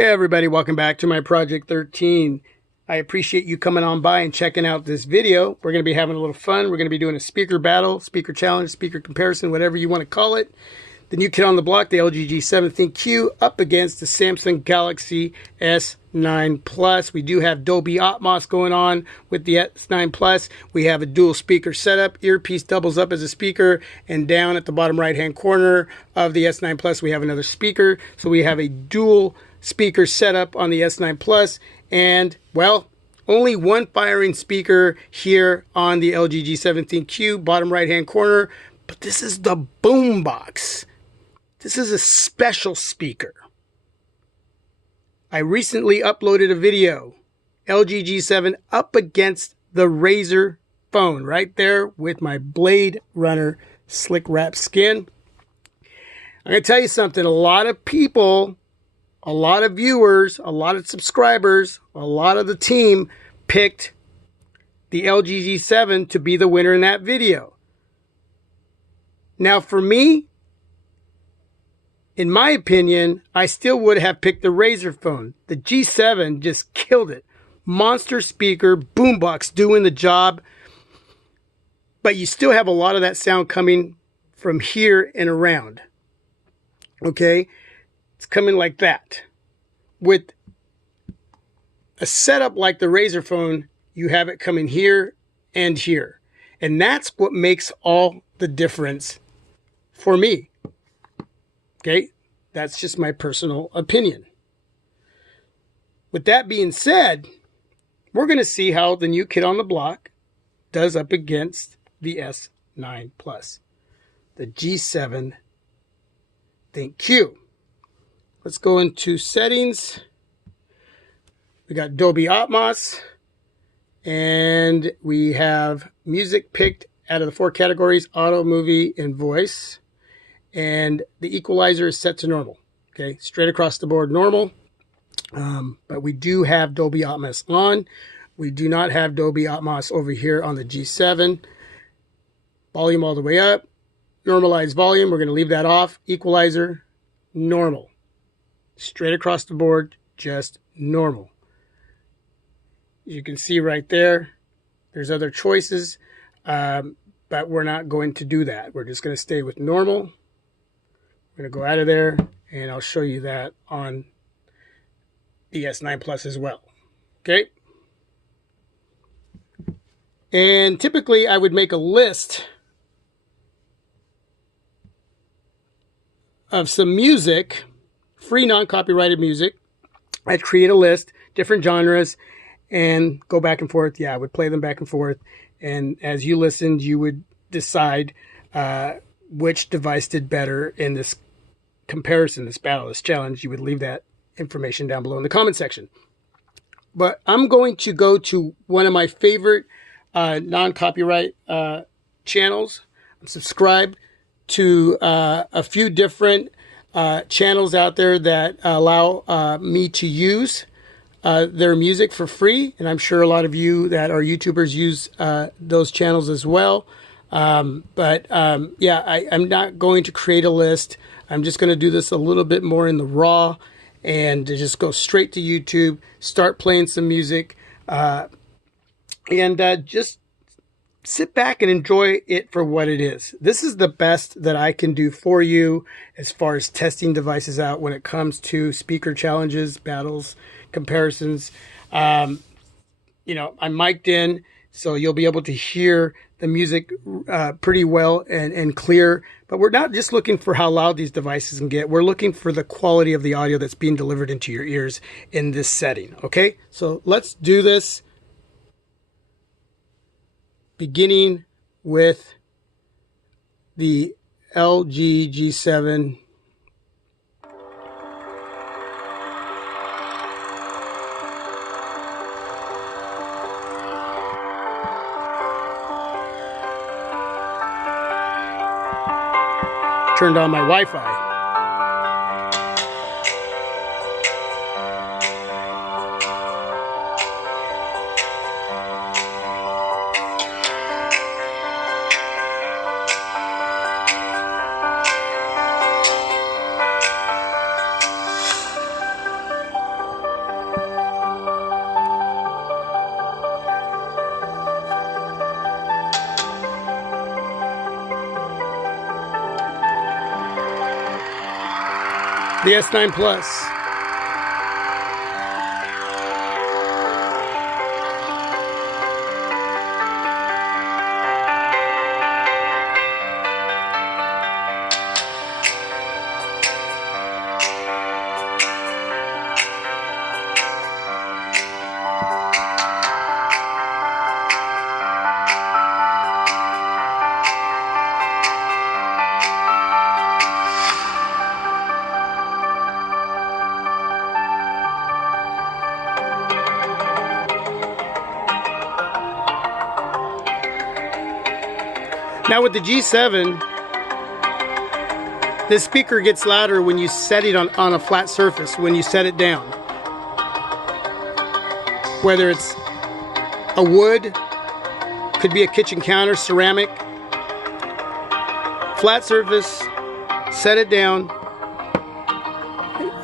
Hey everybody, welcome back to my Project 13. I appreciate you coming on by and checking out this video. We're going to be having a little fun. We're going to be doing a speaker battle, speaker challenge, speaker comparison, whatever you want to call it. The new kid on the block, the LG G7 ThinQ, up against the Samsung Galaxy S9 Plus. We do have Dolby Atmos going on with the S9 Plus. We have a dual speaker setup. Earpiece doubles up as a speaker, and down at the bottom right hand corner of the S9 Plus we have another speaker. So we have a dual speaker setup on the S9 Plus, and well, only one firing speaker here on the LG G7 ThinQ, bottom right hand corner, but this is the boombox. This is a special speaker. I recently uploaded a video, LG G7 up against the Razer phone, right there with my Blade Runner slick wrap skin. I'm going to tell you something, a lot of people, a lot of viewers, a lot of subscribers, a lot of the team picked the LG G7 to be the winner in that video. Now for me, in my opinion, I still would have picked the Razer phone. The G7 just killed it. Monster speaker, boombox doing the job. But you still have a lot of that sound coming from here and around. Okay? It's coming like that. With a setup like the Razer phone, you have it coming here and here. And that's what makes all the difference for me. Okay, that's just my personal opinion. With that being said, we're going to see how the new kid on the block does up against the S9 Plus, the G7 ThinQ. Let's go into settings. We got Dolby Atmos, and we have music picked out of the 4 categories: auto, movie, and voice. And the equalizer is set to normal. Okay, straight across the board normal. But we do have Dolby Atmos on. We do not have Dolby Atmos over here on the G7. Volume all the way up. Normalized volume, we're going to leave that off. Equalizer, normal. Straight across the board, just normal. You can see right there, there's other choices, but we're not going to do that. We're just going to stay with normal. We're going to go out of there, and I'll show you that on the S9 Plus as well. Okay? And typically, I would make a list of some music, free non-copyrighted music. I'd create a list, different genres, and go back and forth. Yeah, I would play them back and forth. And as you listened, you would decide which device did better in this comparison, this battle, this challenge. You would leave that information down below in the comment section. But I'm going to go to one of my favorite non-copyright channels. I'm subscribed to a few different channels out there that allow me to use their music for free. And I'm sure a lot of you that are YouTubers use those channels as well. Yeah, I'm not going to create a list. I'm just going to do this a little bit more in the raw and to just go straight to YouTube, start playing some music, and just sit back and enjoy it for what it is. This is the best that I can do for you as far as testing devices out when it comes to speaker challenges, battles, comparisons. You know, I'm mic'd in, so you'll be able to hear the music pretty well and clear. But we're not just looking for how loud these devices can get. We're looking for the quality of the audio that's being delivered into your ears in this setting. Okay, so let's do this. Beginning with the LG G7. Turned on my Wi-Fi. The S9 Plus. Now with the G7, this speaker gets louder when you set it on a flat surface, when you set it down. Whether it's a wood, could be a kitchen counter, ceramic, flat surface, set it down,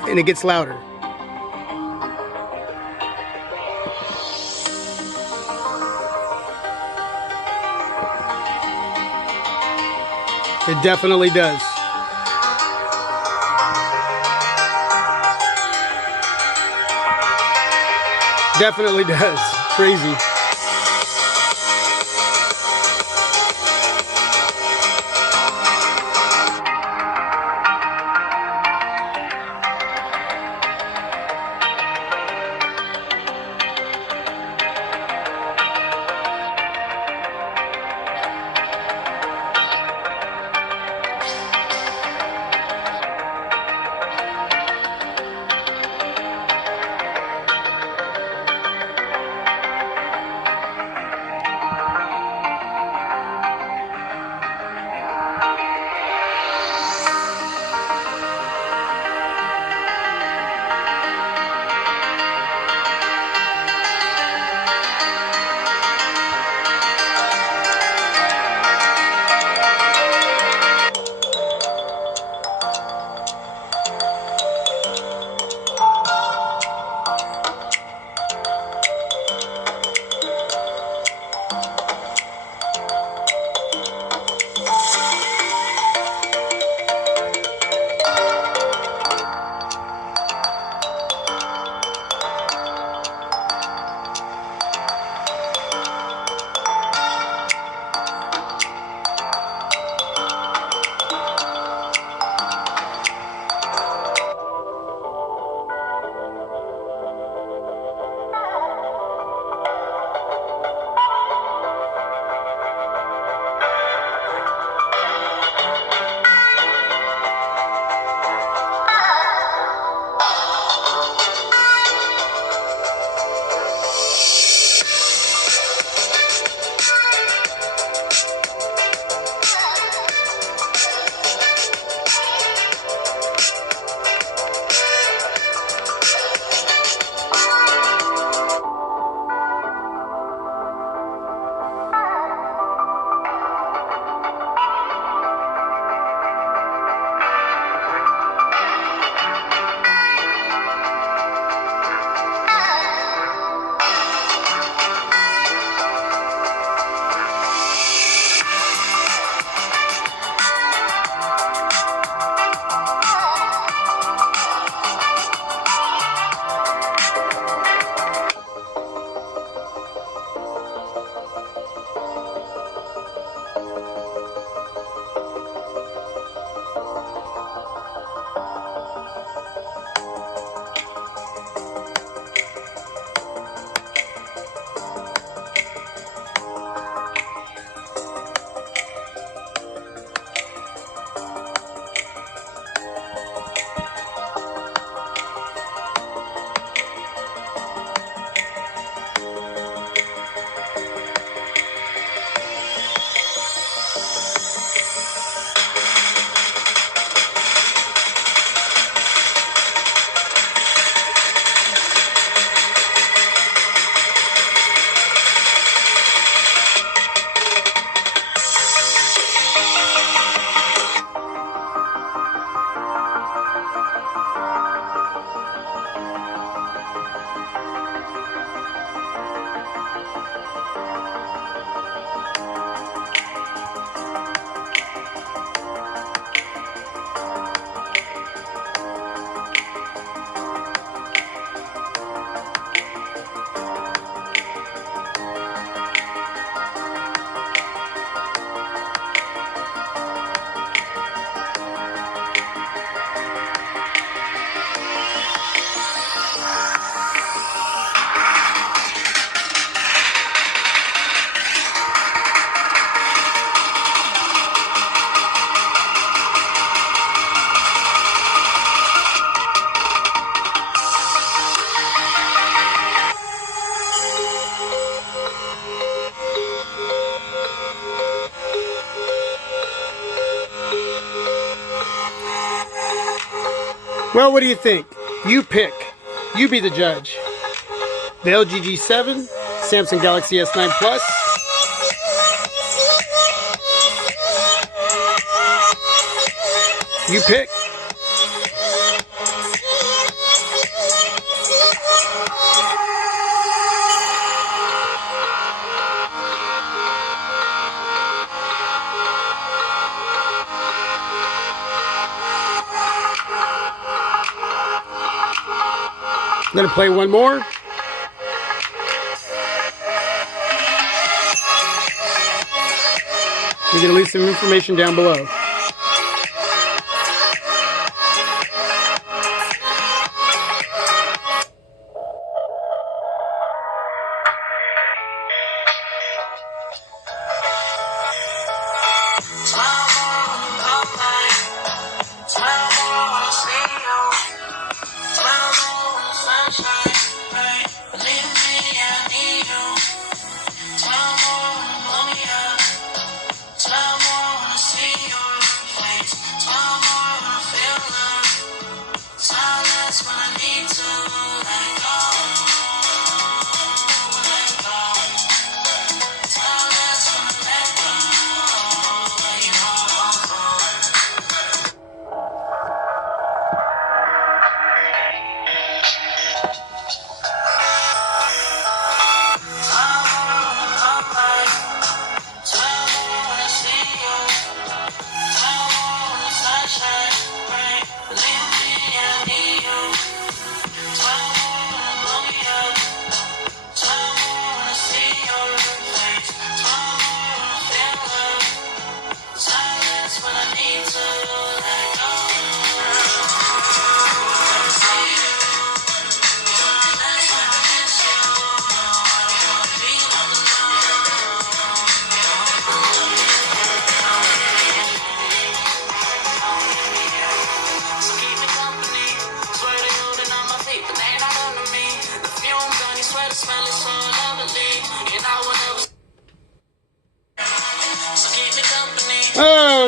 and it gets louder. It definitely does. Definitely does. Crazy. Well, what do you think? You pick. You be the judge. The LG G7, Samsung Galaxy S9 Plus. You pick. I'm going to play one more. You're going to leave some information down below.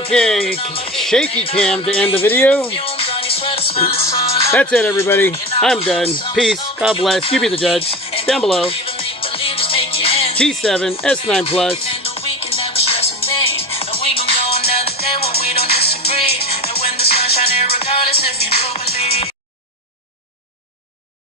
Okay, shaky cam to end the video. That's it, everybody. I'm done. Peace. God bless. You be the judge. Down below. G7, S9 Plus.